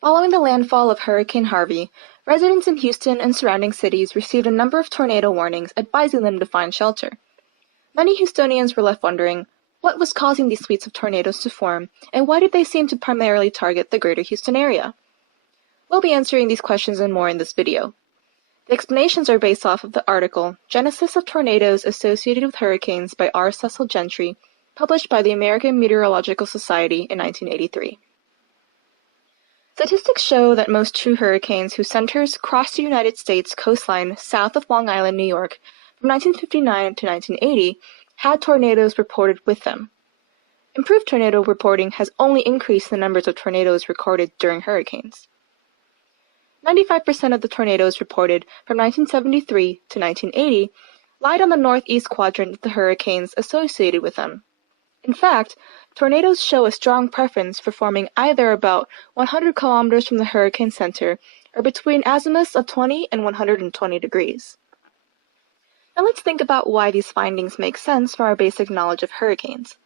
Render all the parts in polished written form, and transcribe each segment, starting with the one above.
Following the landfall of Hurricane Harvey, residents in Houston and surrounding cities received a number of tornado warnings advising them to find shelter. Many Houstonians were left wondering, what was causing these suites of tornadoes to form, and why did they seem to primarily target the greater Houston area? We'll be answering these questions and more in this video. The explanations are based off of the article, Genesis of Tornadoes Associated with Hurricanes by R. Cecil Gentry, published by the American Meteorological Society in 1983. Statistics show that most true hurricanes whose centers crossed the United States coastline south of Long Island, New York, from 1959 to 1980, had tornadoes reported with them. Improved tornado reporting has only increased the numbers of tornadoes recorded during hurricanes. 95% of the tornadoes reported from 1973 to 1980 lied on the northeast quadrant of the hurricanes associated with them. In fact, tornadoes show a strong preference for forming either about 100 kilometers from the hurricane center or between azimuths of 20 and 120 degrees. Now let's think about why these findings make sense for our basic knowledge of hurricanes.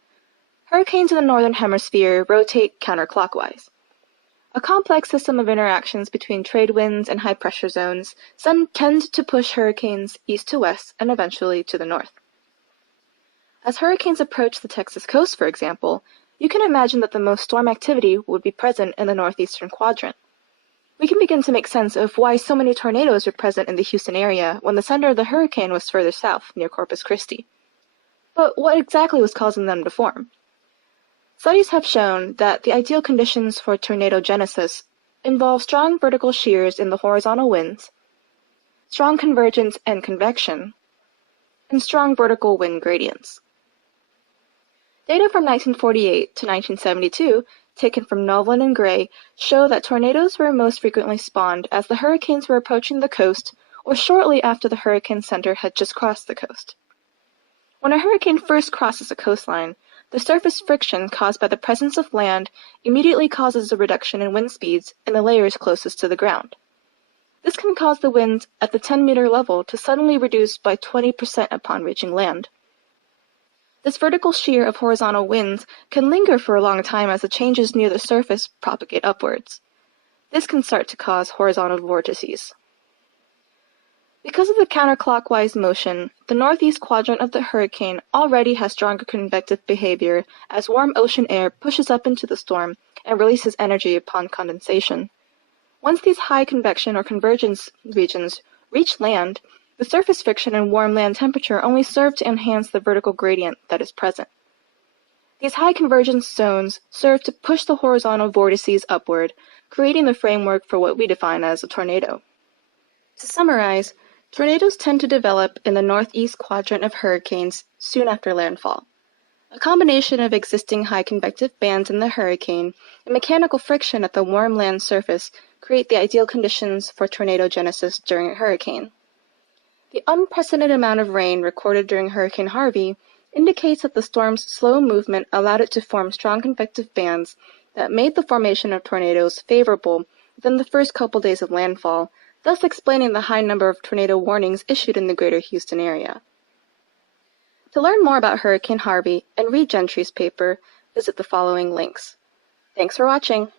Hurricanes in the northern hemisphere rotate counterclockwise. A complex system of interactions between trade winds and high-pressure zones tend to push hurricanes east to west and eventually to the north. As hurricanes approach the Texas coast, for example, you can imagine that the most storm activity would be present in the northeastern quadrant. We can begin to make sense of why so many tornadoes were present in the Houston area when the center of the hurricane was further south, near Corpus Christi. But what exactly was causing them to form? Studies have shown that the ideal conditions for tornado genesis involve strong vertical shears in the horizontal winds, strong convergence and convection, and strong vertical wind gradients. Data from 1948 to 1972, taken from Nolan and Gray, show that tornadoes were most frequently spawned as the hurricanes were approaching the coast or shortly after the hurricane center had just crossed the coast. When a hurricane first crosses a coastline, the surface friction caused by the presence of land immediately causes a reduction in wind speeds in the layers closest to the ground. This can cause the winds at the 10-meter level to suddenly reduce by 20% upon reaching land. This vertical shear of horizontal winds can linger for a long time as the changes near the surface propagate upwards. This can start to cause horizontal vortices. Because of the counterclockwise motion, the northeast quadrant of the hurricane already has stronger convective behavior as warm ocean air pushes up into the storm and releases energy upon condensation. Once these high convection or convergence regions reach land, the surface friction and warm land temperature only serve to enhance the vertical gradient that is present. These high convergence zones serve to push the horizontal vortices upward, creating the framework for what we define as a tornado. To summarize, tornadoes tend to develop in the northeast quadrant of hurricanes soon after landfall. A combination of existing high convective bands in the hurricane and mechanical friction at the warm land surface create the ideal conditions for tornado genesis during a hurricane. The unprecedented amount of rain recorded during Hurricane Harvey indicates that the storm's slow movement allowed it to form strong convective bands that made the formation of tornadoes favorable within the first couple days of landfall, thus explaining the high number of tornado warnings issued in the greater Houston area. To learn more about Hurricane Harvey and read Gentry's paper, visit the following links. Thanks for watching.